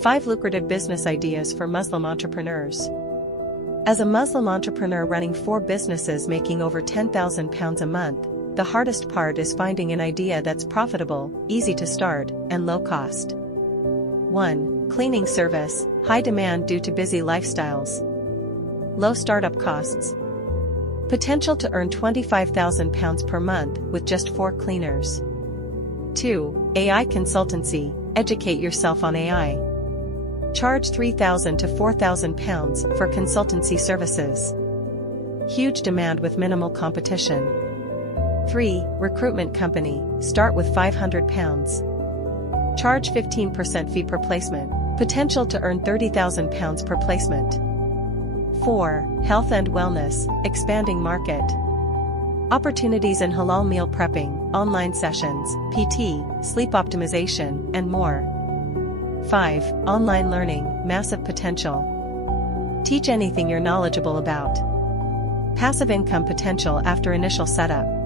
5 lucrative business ideas for Muslim entrepreneurs. As a Muslim entrepreneur running 4 businesses making over £10,000 a month, the hardest part is finding an idea that's profitable, easy to start, and low cost. 1. Cleaning service, high demand due to busy lifestyles. Low startup costs. Potential to earn £25,000 per month with just 4 cleaners. 2. AI consultancy, educate yourself on AI. Charge £3,000 to £4,000 for consultancy services. Huge demand with minimal competition. 3. Recruitment company, start with £500. Charge 15% fee per placement, potential to earn £30,000 per placement. 4. Health and wellness, expanding market. Opportunities in halal meal prepping, online sessions, PT, sleep optimization, and more. 5. Online learning, massive potential. Teach anything you're knowledgeable about. Passive income potential after initial setup.